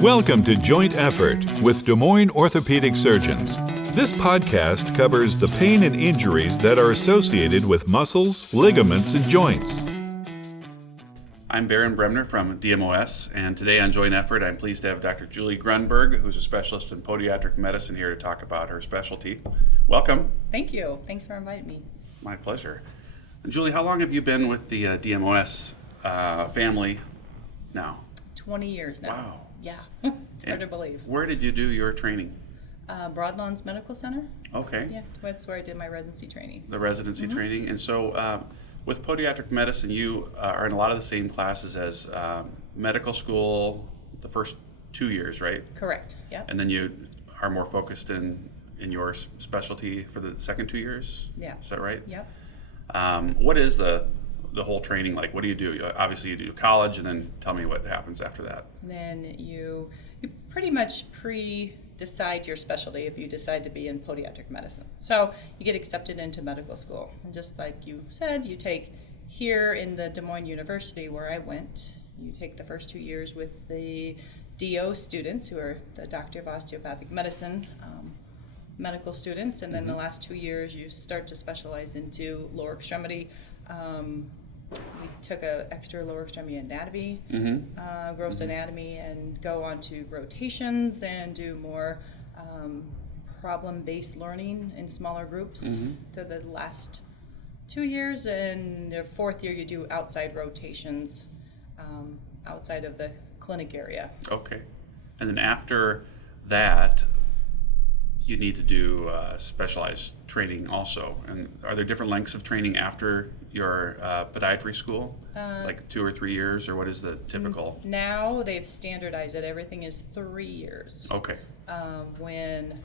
Welcome to Joint Effort with Des Moines orthopedic surgeons. This podcast covers the pain and injuries that are associated with muscles, ligaments, and joints. I'm Baron Bremner from DMOS, and today on Joint Effort, I'm pleased to have Dr. Julie Grundberg, who's a specialist in podiatric medicine, here to talk about her specialty. Welcome. Thank you. Thanks for inviting me. My pleasure. Julie, how long have you been with the DMOS family now? 20 years now. Wow. Yeah, it's hard to believe. Where did you do your training? Broadlawns Medical Center. Okay. Yeah, that's where I did my residency training. The residency training. And so with podiatric medicine, you are in a lot of the same classes as medical school the first 2 years, right? Correct, yeah. And then you are more focused in your specialty for the second 2 years? Yeah. Is that right? Yep. What is the whole training like? What do you do? Obviously you do college, and then tell me what happens after that. Then you pretty much decide your specialty if you decide to be in podiatric medicine. So you get accepted into medical school. And just like you said, you take here in the Des Moines University where I went, you take the first 2 years with the DO students, who are the Doctor of Osteopathic Medicine medical students, and then the last 2 years you start to specialize into lower extremity. We took an extra lower extremity anatomy, gross anatomy, and go on to rotations and do more problem-based learning in smaller groups to the last 2 years. And the fourth year you do outside rotations outside of the clinic area. Okay. And then after that, you need to do specialized training also. And are there different lengths of training after your podiatry school? Like 2 or 3 years, or what is the typical? Now they've standardized it. Everything is 3 years. Okay. When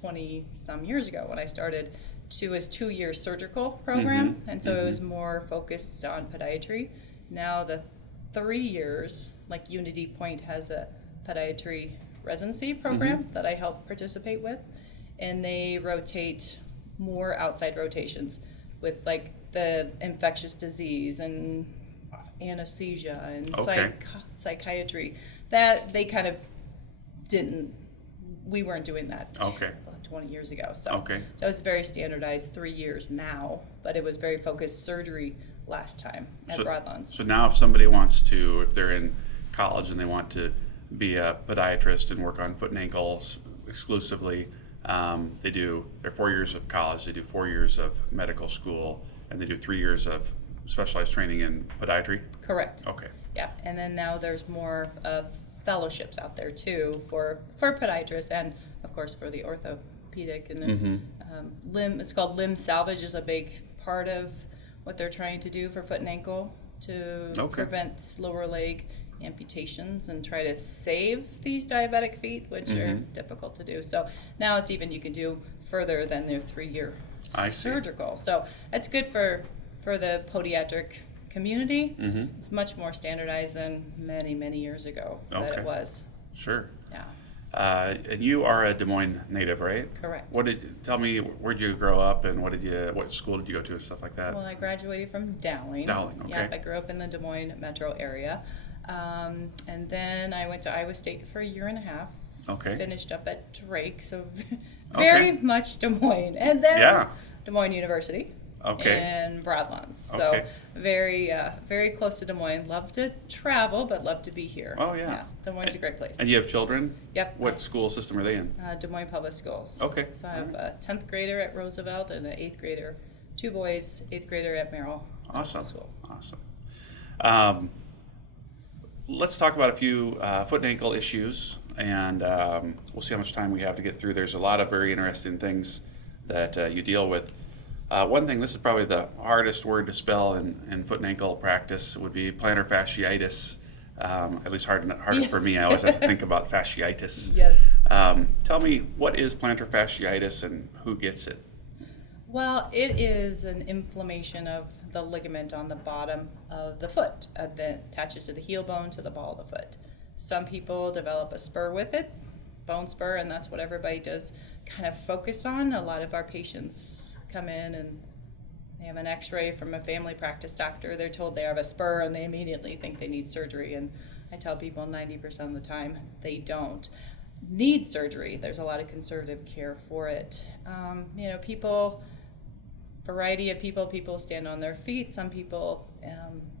20-some years ago, when I started, it was 2-year surgical program, and so it was more focused on podiatry. Now the 3 years, like Unity Point has a podiatry residency program that I help participate with, and they rotate more outside rotations with like the infectious disease and anesthesia and psychiatry that they kind of we weren't doing that 20 years ago. So it's very standardized 3 years now, but it was very focused surgery last time at Broadlands. So now if somebody wants to, if they're in college and they want to be a podiatrist and work on foot and ankles exclusively, they're 4 years of college, they do 4 years of medical school, and they do 3 years of specialized training in podiatry? Correct. Okay. Yeah, and then now there's more fellowships out there too for podiatrists, and of course for the orthopedic, and then it's called limb salvage is a big part of what they're trying to do for foot and ankle to prevent lower leg amputations and try to save these diabetic feet, which are difficult to do. So now it's even you can do further than their 3-year surgical. So it's good for the podiatric community. It's much more standardized than many years ago that it was. Sure. Yeah. And you are a Des Moines native, right? Correct. Tell me, where'd you grow up, and what school did you go to and stuff like that? Well, I graduated from Dowling. Dowling, okay. Yeah, I grew up in the Des Moines metro area. And then I went to Iowa State for a year and a half. Okay. Finished up at Drake, so very much Des Moines. And then Des Moines University. Okay. And Broadlands. So very close to Des Moines. Love to travel, but love to be here. Oh, yeah. Des Moines is a great place. And you have children? Yep. What school system are they in? Des Moines Public Schools. Okay. So I have a 10th grader at Roosevelt and an 8th grader, 2 boys, 8th grader at Merrill. Awesome. School. Awesome. Let's talk about a few foot and ankle issues, and we'll see how much time we have to get through. There's a lot of very interesting things that you deal with. One thing, this is probably the hardest word to spell in foot and ankle practice, would be plantar fasciitis. At least hardest for me. I always have to think about fasciitis. Yes. Tell me, what is plantar fasciitis and who gets it? Well, it is an inflammation of the ligament on the bottom of the foot that attaches to the heel bone to the ball of the foot. Some people develop a spur with it, bone spur, and that's what everybody does kind of focus on. A lot of our patients come in and they have an x-ray from a family practice doctor. They're told they have a spur and they immediately think they need surgery. And I tell people 90% of the time they don't need surgery. There's a lot of conservative care for it. Variety of people stand on their feet. Some people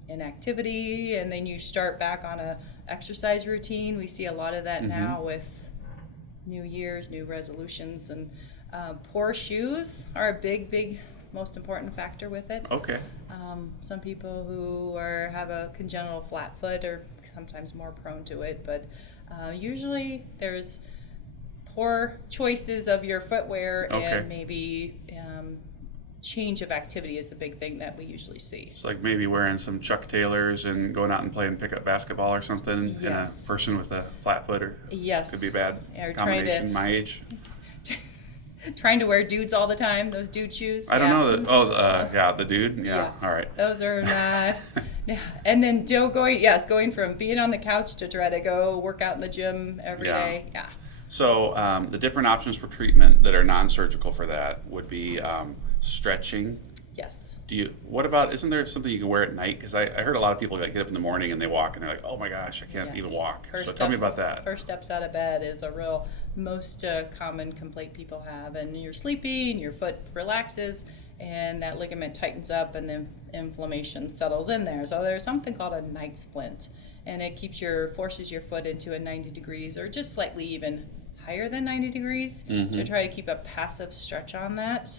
in activity, and then you start back on a exercise routine. We see a lot of that now with New Year's, new resolutions, and poor shoes are a big, most important factor with it. Okay. Some people who have a congenital flat foot are sometimes more prone to it, but usually there's poor choices of your footwear and maybe change of activity is the big thing that we usually see. It's like maybe wearing some Chuck Taylors and going out and playing pickup basketball or something, and a person with a flat foot could be bad combination. My age. Trying to wear dudes all the time, those dude shoes. I don't know. The dude. Yeah. All right. Those are not. Yeah. And then going from being on the couch to try to go work out in the gym every day. Yeah. So the different options for treatment that are non-surgical for that would be stretching. Yes. Isn't there something you can wear at night? Because I heard a lot of people get up in the morning and they walk and they're like, oh my gosh, I can't even walk. So tell me about that. First steps out of bed is a real most common complaint people have. And you're sleeping, your foot relaxes, and that ligament tightens up and then inflammation settles in there. So there's something called a night splint, and it forces your foot into a 90 degrees or just slightly even higher than 90 degrees to try to keep a passive stretch on that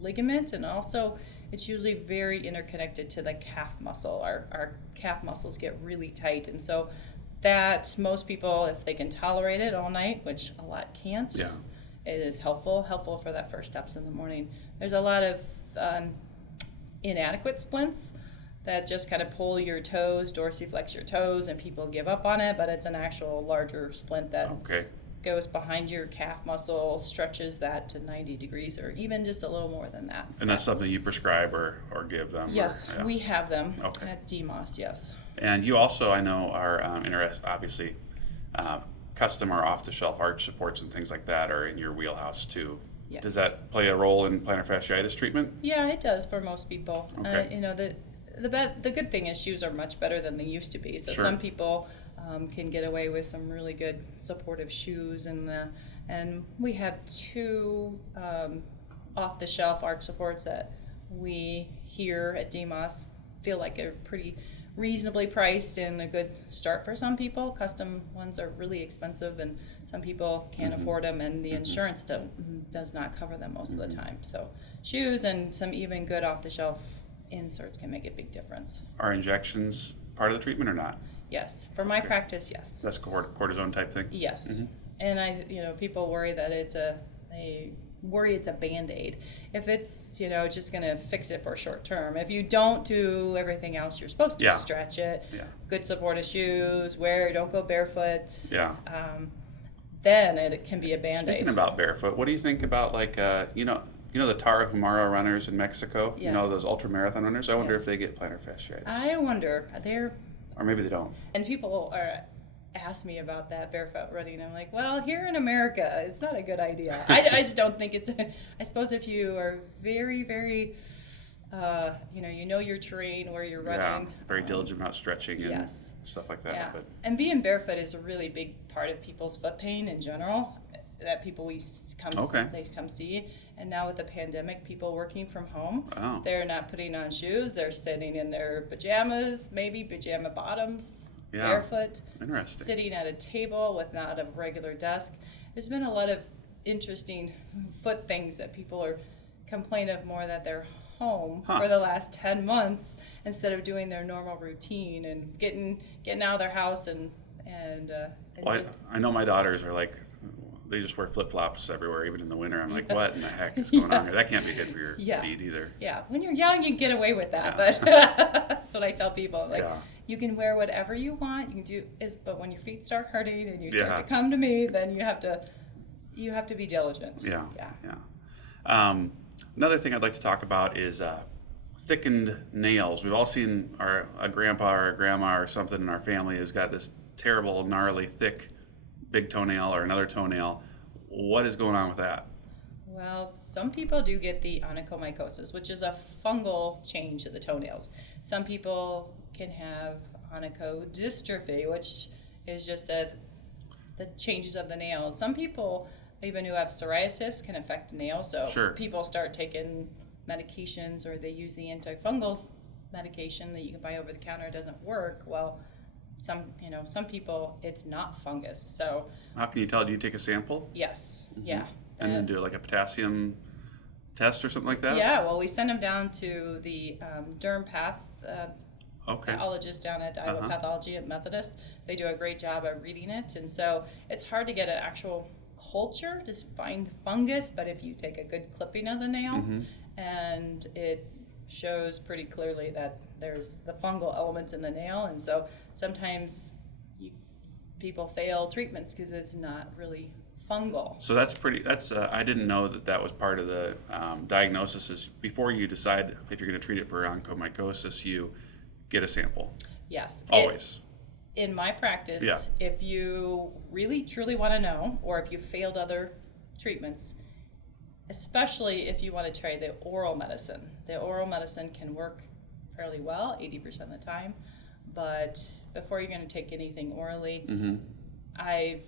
ligament. And also it's usually very interconnected to the calf muscle. Our calf muscles get really tight, and so that most people, if they can tolerate it all night, which a lot can't, it is helpful for that first steps in the morning. There's a lot of inadequate splints that just kind of pull your toes, dorsiflex your toes, and people give up on it, but it's an actual larger splint that goes behind your calf muscle, stretches that to 90 degrees or even just a little more than that. And that's something you prescribe or give them? Yes, we have them at DMOS, yes. And you also, I know, are interested, obviously, custom or off-the-shelf arch supports and things like that are in your wheelhouse too. Yes. Does that play a role in plantar fasciitis treatment? Yeah, it does for most people. Okay. The good thing is shoes are much better than they used to be. So some people can get away with some really good supportive shoes, and we have 2 off-the-shelf arch supports that we here at DMOS feel like are pretty reasonably priced and a good start for some people. Custom ones are really expensive, and some people can't afford them, and the insurance does not cover them most of the time. So shoes and some even good off-the-shelf inserts can make a big difference. Are injections part of the treatment or not? Yes, for my practice, yes. That's cortisone type thing? Yes. And people worry that it's a Band-Aid. If it's, just going to fix it for short term. If you don't do everything else you're supposed to, stretch it, good supportive shoes, don't go barefoot, then it can be a Band-Aid. Speaking about barefoot, what do you think about the Tarahumara runners in Mexico? Yes. Those ultra-marathon runners? I wonder if they get plantar fasciitis. I wonder. Or maybe they don't. And people ask me about that barefoot running. I'm like, well, here in America, it's not a good idea. I just don't think I suppose if you are very, very, your terrain where you're running. Yeah, very diligent about stretching and stuff like that. Yeah. And being barefoot is a really big part of people's foot pain in general that they come see. And now with the pandemic, people working from home, they're not putting on shoes. They're standing in their pajamas, maybe pajama bottoms, barefoot, sitting at a table with not a regular desk. There's been a lot of interesting foot things that people are complaining of more that they're home for the last 10 months instead of doing their normal routine and getting out of their house I know my daughters are like, they just wear flip-flops everywhere, even in the winter. I'm like, what in the heck is going on here? That can't be good for your feet either. Yeah, when you're young, you can get away with that, but that's what I tell people. You can wear whatever you want. But when your feet start hurting and you start to come to me, then you have to be diligent. Yeah. Another thing I'd like to talk about is thickened nails. We've all seen a grandpa or a grandma or something in our family who's got this terrible, gnarly, thick big toenail or another toenail. What is going on with that? Well, some people do get the onychomycosis, which is a fungal change to the toenails. Some people can have onychodystrophy, which is just the changes of the nails. Some people, even who have psoriasis, can affect nails. So Sure. people start taking medications, or they use the antifungal medication that you can buy over the counter. It doesn't work. Well, some people, it's not fungus. So How can you tell? Do you take a sample? yes, yeah. And then do like a potassium test or something like that? Yeah, well, we send them down to the derm path Okay. pathologist down at Iowa Pathology at Methodist. They do a great job at reading it, and so it's hard to get an actual culture to find fungus, but if you take a good clipping of the nail and it shows pretty clearly that there's the fungal elements in the nail, and so sometimes people fail treatments because it's not really fungal. So that's I didn't know that was part of the diagnosis. Is before you decide if you're going to treat it for onychomycosis, you get a sample. Yes. Always. In my practice, Yeah. if you really truly want to know, or if you've failed other treatments, especially if you want to try the oral medicine can work fairly well 80% of the time, but before you're going to take anything orally, I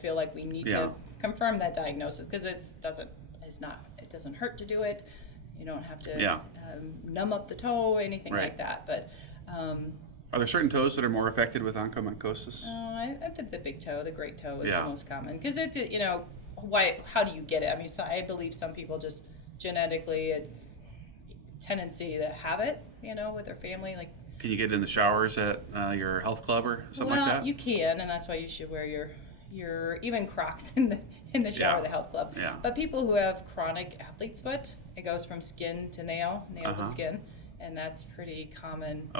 feel like we need to confirm that diagnosis, because it doesn't hurt to do it. You don't have to numb up the toe or anything like that. But are there certain toes that are more affected with onychomycosis? I think the big toe, the great toe, is the most common, because how do you get it? I mean, I believe some people just genetically, it's tendency to have it, with their family. Like, can you get it in the showers at your health club or something like that? Well, you can, and that's why you should wear your even Crocs in the shower at the health club. Yeah. But people who have chronic athlete's foot, it goes from skin to nail to skin, and that's pretty common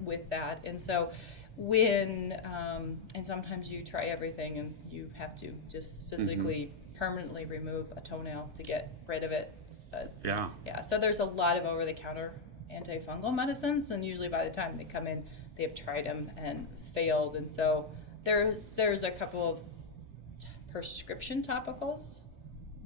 with that. And so when and sometimes you try everything, and you have to just physically permanently remove a toenail to get rid of it. But so there's a lot of over-the-counter antifungal medicines, and usually by the time they come in, they have tried them and failed. And so there's a couple of prescription topicals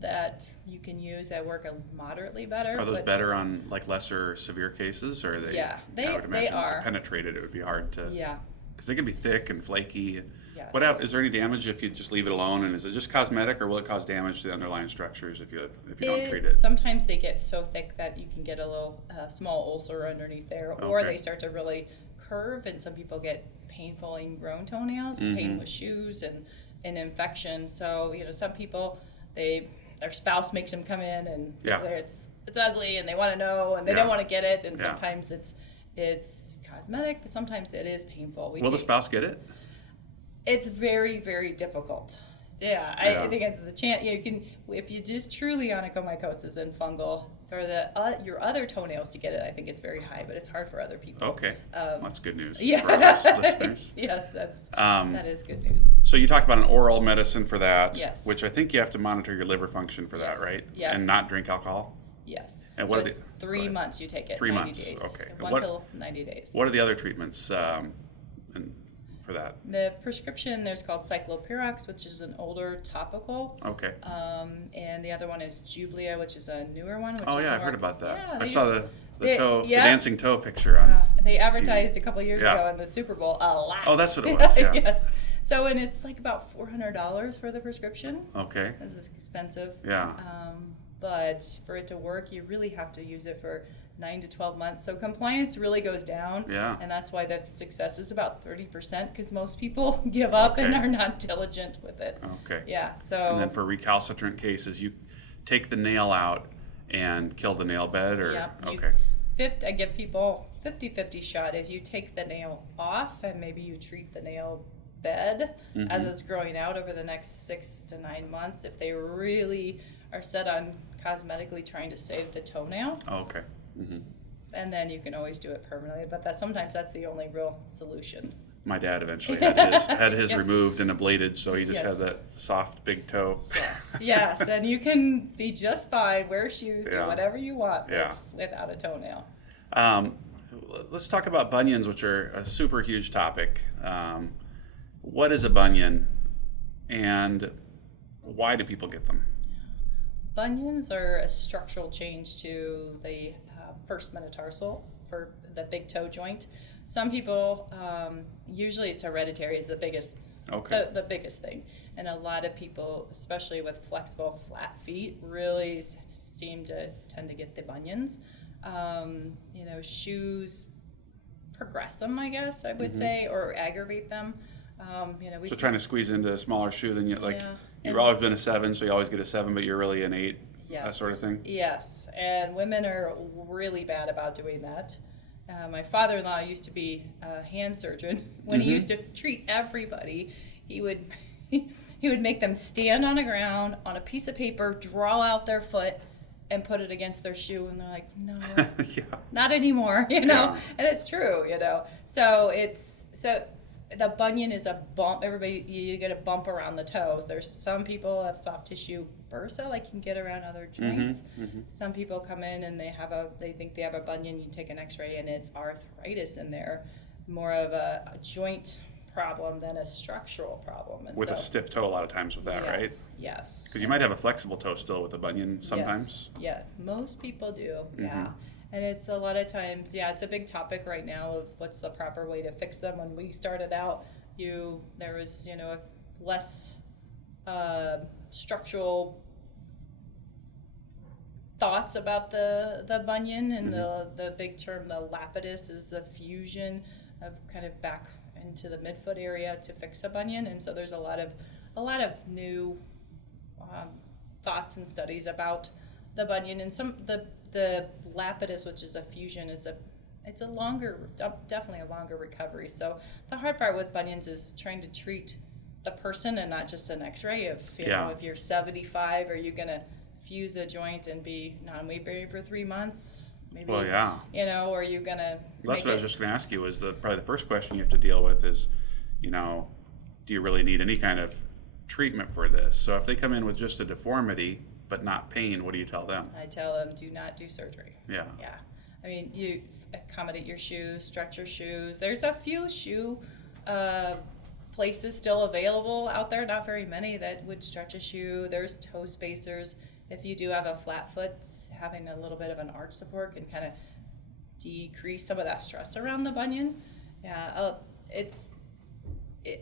that you can use that work moderately better. Are those better on like lesser severe cases, or are they? Yeah, I would imagine they are. To penetrate it would be hard to. Yeah. Because they can be thick and flaky. Yes. Is there any damage if you just leave it alone, and is it just cosmetic, or will it cause damage to the underlying structures if you don't treat it? Sometimes they get so thick that you can get a little small ulcer underneath there, or they start to really curve, and some people get painful ingrown toenails, pain with shoes, and infection. So some people, their spouse makes them come in, and it's ugly, and they want to know, and they don't want to get it, and sometimes it's cosmetic, but sometimes it is painful. Will the spouse get it? It's very, very difficult. I think it's the chance you can, if you just truly onychomycosis and fungal, for your other toenails to get it, I think it's very high, but it's hard for other people. Okay, that's good news for us listeners. Yes, that is good news. So you talked about an oral medicine for that, which I think you have to monitor your liver function for that, right? Yeah. And not drink alcohol? Yes. And what it's 3 months you take it. 3 90 months, days. okay. One pill, 90 days. What are the other treatments for that? The prescription, there's called Cyclopirox, which is an older topical. Okay. And the other one is Jublia, which is a newer one. I've heard about that. Yeah, I saw the dancing toe picture on. They advertised TV. a couple years ago in the Super Bowl a lot. Oh, that's what it was. Yeah. Yes. So, and it's like about $400 for the prescription. Okay. This is expensive. Yeah. But for it to work, you really have to use it for 9 to 12 months. So compliance really goes down. Yeah. And that's why the success is about 30%, because most people give up and are not diligent with it. Okay. Yeah. So. And then for recalcitrant cases, you take the nail out and kill the nail bed, or I give people 50-50 shot. If you take the nail off and maybe you treat the nail bed as it's growing out over the next 6 to 9 months, if they really are set on cosmetically trying to save the toenail. Okay. And then you can always do it permanently, but sometimes that's the only real solution. My dad eventually had his removed and ablated, so he just had that soft big toe. Yes, and you can be just fine, wear shoes, do whatever you want without a toenail. Let's talk about bunions, which are a super huge topic. What is a bunion, and why do people get them? Bunions are a structural change to the first metatarsal for the big toe joint. Some people, usually it's hereditary is the biggest, the biggest thing. And a lot of people, especially with flexible flat feet, really seem to tend to get the bunions. Shoes progress them, I guess I would say, or aggravate them. So trying to squeeze into a smaller shoe than you've always been a 7, so you always get a 7, but you're really an 8. Yes. That sort of thing. Yes, and women are really bad about doing that. My father-in-law used to be a hand surgeon. When he used to treat everybody, he would make them stand on the ground on a piece of paper, draw out their foot, and put it against their shoe, and they're like, no, not anymore, and it's true, So the bunion is a bump. Everybody, you get a bump around the toes. There's some people have soft tissue bursa, like you can get around other joints. Some people come in and they think they have a bunion. You take an X-ray and it's arthritis in there, more of a joint problem than a structural problem. And with a stiff toe a lot of times with that, right? Yes. Because you might have a flexible toe still with a bunion sometimes. Yes. Yeah, most people do. Yeah. And it's a lot of times, it's a big topic right now of what's the proper way to fix them. When we started out, there was, less structural thoughts about the bunion, and the big term, the lapidus, is the fusion of kind of back into the midfoot area to fix a bunion. And so there's a lot of new thoughts and studies about the bunion, and the lapidus, which is a fusion, it's a longer, definitely a longer recovery. So the hard part with bunions is trying to treat the person and not just an X-ray. If you're 75, are you going to fuse a joint and be non-weight bearing for 3 months? Maybe. Well, or are you going to? That's what I was just going to ask you. Was probably the first question you have to deal with is, do you really need any kind of treatment for this? So if they come in with just a deformity but not pain, what do you tell them? I tell them, do not do surgery. Yeah. I mean, you accommodate your shoes, stretch your shoes. There's a few shoe places still available out there, not very many, that would stretch a shoe. There's toe spacers. If you do have a flat foot, having a little bit of an arch support can kind of decrease some of that stress around the bunion.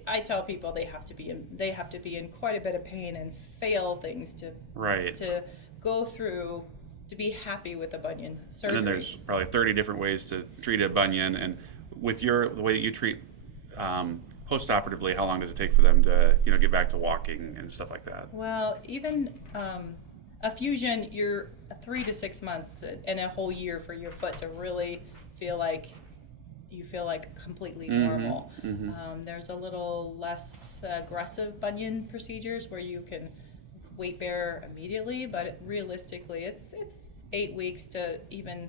I tell people they have to be in quite a bit of pain and fail things to go through to be happy with a bunion surgery. And then there's probably 30 different ways to treat a bunion. And with the way that you treat post-operatively, how long does it take for them to get back to walking and stuff like that? Well, even a fusion, you're 3 to 6 months and a whole year for your foot to really feel like completely normal. There's a little less aggressive bunion procedures where you can weight bear immediately, but realistically it's 8 weeks to even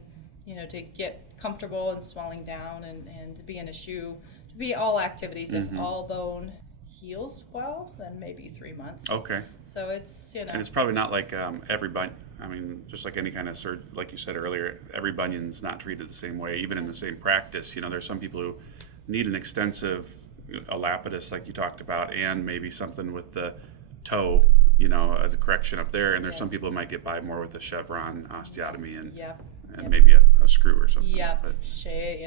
to get comfortable and swelling down and to be in a shoe, to be all activities. If all bone heals well, then maybe 3 months. Okay. So it's and it's probably not like every bunion. I mean, just like any kind of surgery, like you said earlier, every bunion's not treated the same way, even in the same practice. There's some people who need an extensive a lapidus, like you talked about, and maybe something with the toe, the correction up there. And there's some people who might get by more with the chevron osteotomy and maybe a screw or something. Yeah, but shave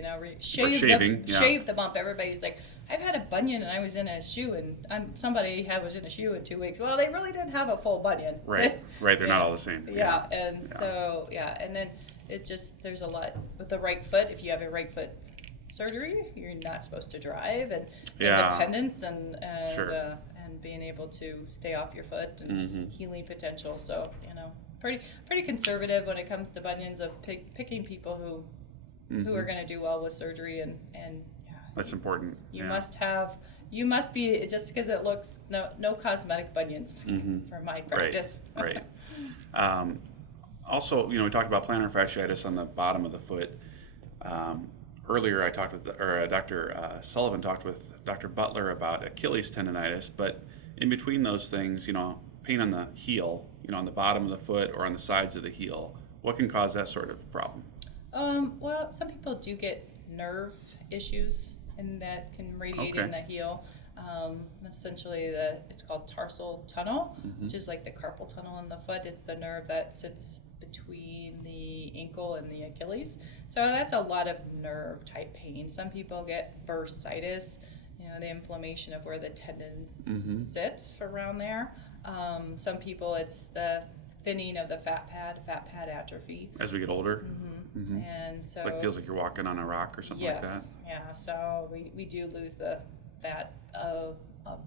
the bump. Everybody's like, I've had a bunion and I was in a shoe, and somebody was in a shoe in 2 weeks. Well, they really didn't have a full bunion. Right. They're not all the same. And then it just, there's a lot with the right foot. If you have a right foot surgery, you're not supposed to drive, and independence and being able to stay off your foot and healing potential. So pretty conservative when it comes to bunions, of picking people who are going to do well with surgery and that's important. You must be, just because it looks, no cosmetic bunions for my practice. Right. Also, we talked about plantar fasciitis on the bottom of the foot. Earlier, I talked with, Dr. Sullivan talked with Dr. Butler about Achilles tendonitis, but in between those things, pain on the heel, on the bottom of the foot or on the sides of the heel, what can cause that sort of problem? Well, some people do get nerve issues, and that can radiate in the heel. Essentially, it's called Tarsal Tunnel, which is like the carpal tunnel in the foot. It's the nerve that sits between the ankle and the Achilles. So that's a lot of nerve type pain. Some people get bursitis, the inflammation of where the tendons sit around there. Some people, it's the thinning of the fat pad atrophy. As we get older? And so... Like feels like you're walking on a rock or something like that? Yes, yeah. So we do lose the fat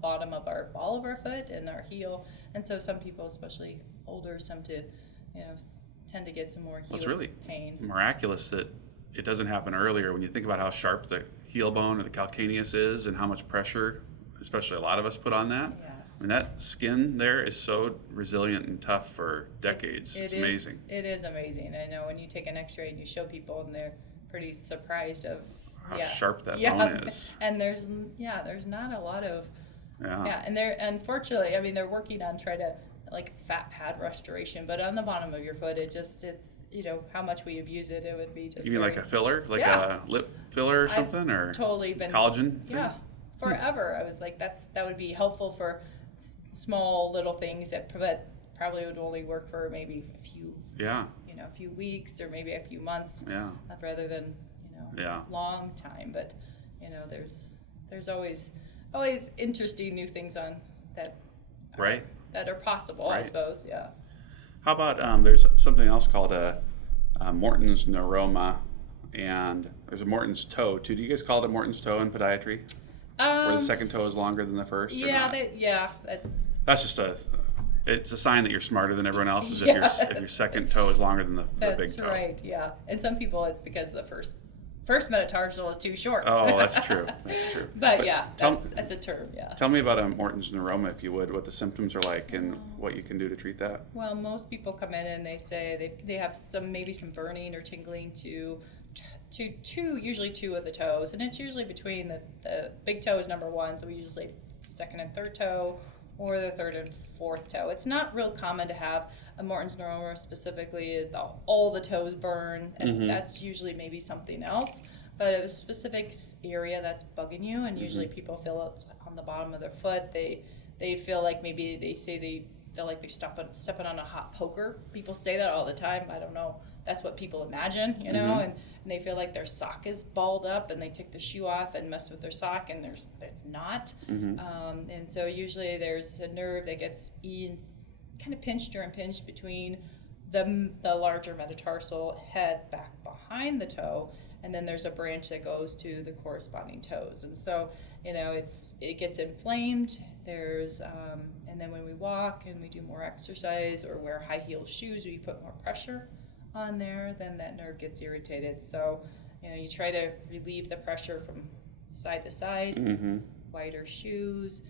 bottom of our ball of our foot and our heel. And so some people, especially older, tend to get some more heel It's really pain. Miraculous that it doesn't happen earlier when you think about how sharp the heel bone or the calcaneus is and how much pressure, especially a lot of us, put on that. Yes. I mean, that skin there is so resilient and tough for decades. It's amazing. It is amazing. I know when you take an x-ray and you show people and they're pretty surprised of how sharp that bone is. And there's not a lot of and they're unfortunately, I mean, they're working on trying to fat pad restoration, but on the bottom of your foot, it's how much we abuse it, it would be just. You mean like a filler, a lip filler or something, or totally been collagen? Forever. I was like, that would be helpful for small little things that probably would only work for maybe a few. A few weeks or maybe a few months. Rather than long time, but there's always interesting new things on that. Right. That are possible, I suppose. Yeah. How about there's something else called a Morton's Neuroma, and there's a Morton's toe too. Do you guys call it a Morton's toe in podiatry? Where the second toe is longer than the first? That's just it's a sign that you're smarter than everyone else. If your second toe is longer than the big toe. That's right. Yeah. And some people, it's because the first metatarsal is too short. Oh, that's true. But that's a term, Tell me about a Morton's Neuroma, if you would, what the symptoms are like and what you can do to treat that. Well, most people come in and they say they have maybe some burning or tingling to usually two of the toes. And it's usually between the big toe is number one, so we usually second and third toe, or the third and fourth toe. It's not real common to have a Morton's Neuroma specifically, all the toes burn. That's usually maybe something else. But a specific area that's bugging you, and usually people feel it's on the bottom of their foot. They feel like maybe they say they feel like they're stepping on a hot poker. People say that all the time. I don't know. That's what people imagine, and they feel like their sock is balled up, and they take the shoe off and mess with their sock, and it's not. And so usually there's a nerve that gets kind of pinched or impinged between the larger metatarsal head back behind the toe, and then there's a branch that goes to the corresponding toes. And so, it gets inflamed. There's and then when we walk and we do more exercise or wear high heel shoes, we put more pressure on there, then that nerve gets irritated. So, you try to relieve the pressure from side to side, wider shoes,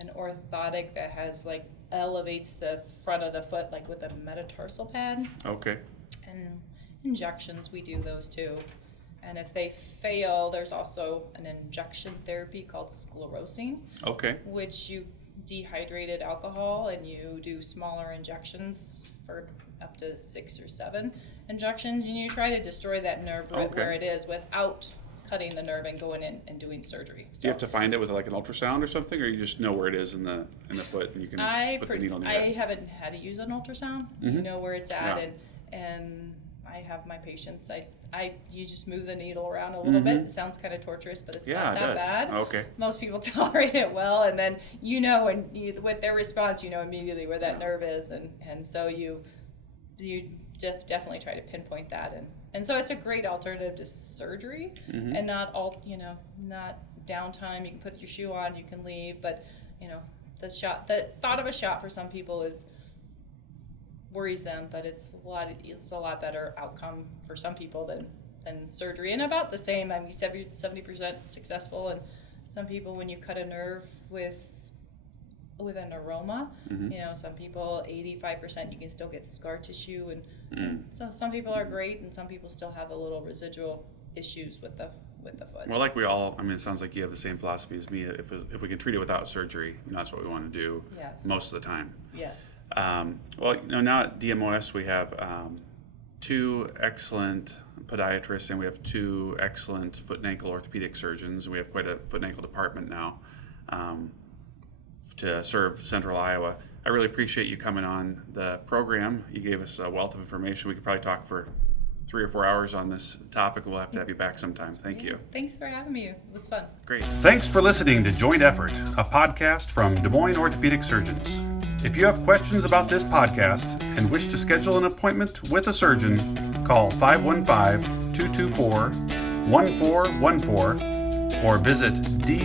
an orthotic that has elevates the front of the foot with a metatarsal pad. Okay. And injections, we do those too. And if they fail, there's also an injection therapy called sclerosing. Okay. Which you dehydrated alcohol and you do smaller injections for up to 6 or 7 injections, and you try to destroy that nerve where it is without cutting the nerve and going in and doing surgery. So, do you have to find it with an ultrasound or something, or you just know where it is in the foot and you can put the needle near it? I haven't had to use an ultrasound. You know where it's at, and I have my patients. You just move the needle around a little bit. It sounds kind of torturous, but it's not that bad. Okay. Most people tolerate it well, and then with their response, immediately where that nerve is, and so you definitely try to pinpoint that, and so it's a great alternative to surgery, and not downtime. You can put your shoe on, you can leave, but the thought of a shot for some people worries them, but it's a lot better outcome for some people than surgery, and about the same. I mean, 70% successful, and some people, when you cut a nerve with a neuroma, some people 85% you can still get scar tissue, and so some people are great, and some people still have a little residual issues with the foot. Well, it sounds like you have the same philosophy as me. If we can treat it without surgery, that's what we want to do most of the time. Yes. Now at DMOS we have 2 excellent podiatrists, and we have 2 excellent foot and ankle orthopedic surgeons. We have quite a foot and ankle department now to serve Central Iowa. I really appreciate you coming on the program. You gave us a wealth of information. We could probably talk for 3 or 4 hours on this topic. We'll have to have you back sometime. Thank you. Thanks for having me. It was fun. Great. Thanks for listening to Joint Effort, a podcast from Des Moines Orthopedic Surgeons. If you have questions about this podcast and wish to schedule an appointment with a surgeon, call 515-224-1414 or visit DMOS.com.